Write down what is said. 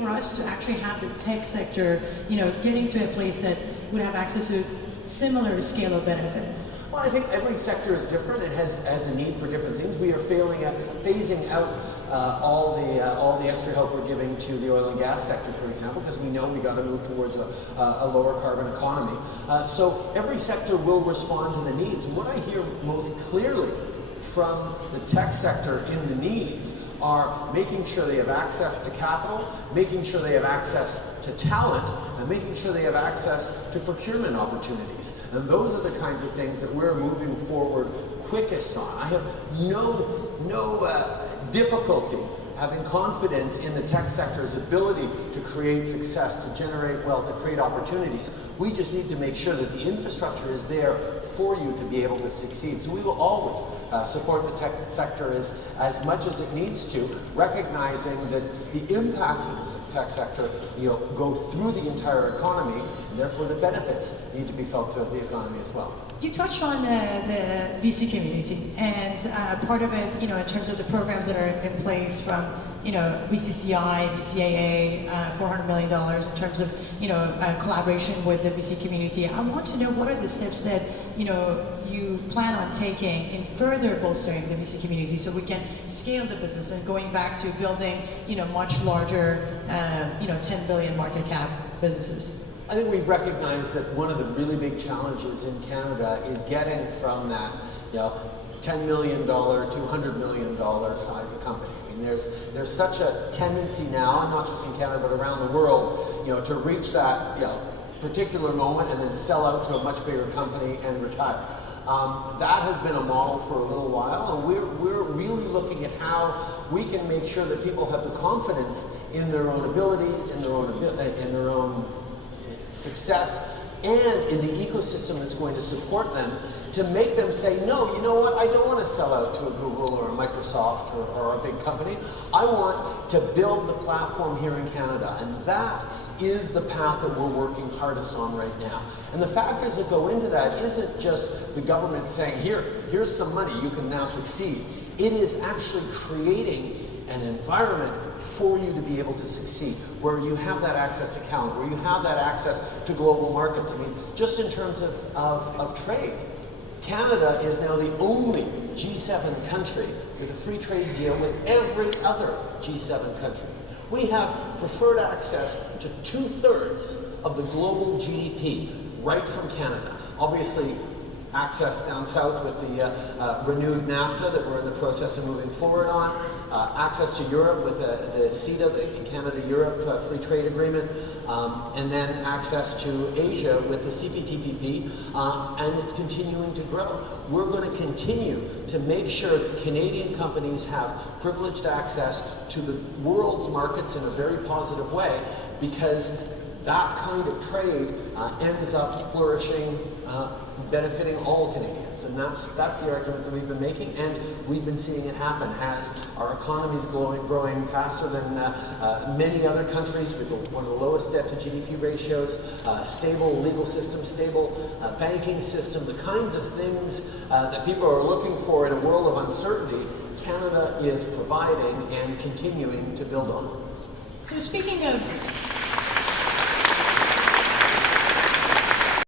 for us to actually have the tech sector, getting to a place that would have access to similar scale of benefits? Well, I think every sector is different. It has a need for different things. We are phasing out all the extra help we're giving to the oil and gas sector, for example, because we know we got to move towards a lower carbon economy. So every sector will respond to the needs. And what I hear most clearly from the tech sector in the needs are making sure they have access to capital, making sure they have access to talent, and making sure they have access to procurement opportunities. And those are the kinds of things that we're moving forward quickest on. I have no difficulty having confidence in the tech sector's ability to create success, to generate wealth, to create opportunities. We just need to make sure that the infrastructure is there for you to be able to succeed. So we will always support the tech sector as much as it needs to, recognizing that the impacts of the tech sector go through the entire economy, and therefore the benefits need to be felt throughout the economy as well. You touched on the VC community, and part of it, in terms of the programs that are in place from, VCCI, VCAA, $400 million in terms of, collaboration with the VC community. I want to know what are the steps that, you plan on taking in further bolstering the VC community so we can scale the business and going back to building, much larger, 10 billion market cap businesses. I think we've recognized that one of the really big challenges in Canada is getting from that, $10 million to $100 million size of company. I mean, there's such a tendency now, and not just in Canada but around the world, to reach that, particular moment and then sell out to a much bigger company and retire. That has been a model for a little while, and we're really looking at how we can make sure that people have the confidence in their own abilities, in their own success, and in the ecosystem that's going to support them, to make them say, no, you know what, I don't want to sell out to a Google or a Microsoft or a big company. I want to build the platform here in Canada, and that is the path that we're working hardest on right now. And the factors that go into that isn't just the government saying, here's some money, you can now succeed. It is actually creating an environment for you to be able to succeed, where you have that access to talent, where you have that access to global markets. I mean, just in terms of trade, Canada is now the only G7 country with a free trade deal with every other G7 country. We have preferred access to 2/3 of the global GDP right from Canada. Obviously, access down south with the renewed NAFTA that we're in the process of moving forward on, access to Europe with the CETA, the Canada-Europe Free Trade Agreement, and then access to Asia with the CPTPP, and it's continuing to grow. We're going to continue to make sure that Canadian companies have privileged access to the world's markets in a very positive way, because that kind of trade ends up flourishing, benefiting all Canadians, and that's the argument that we've been making, and we've been seeing it happen as our economy is growing faster than many other countries, with one of the lowest debt to GDP ratios, stable legal system, stable banking system, the kinds of things that people are looking for in a world of uncertainty. Canada is providing and continuing to build on. So speaking of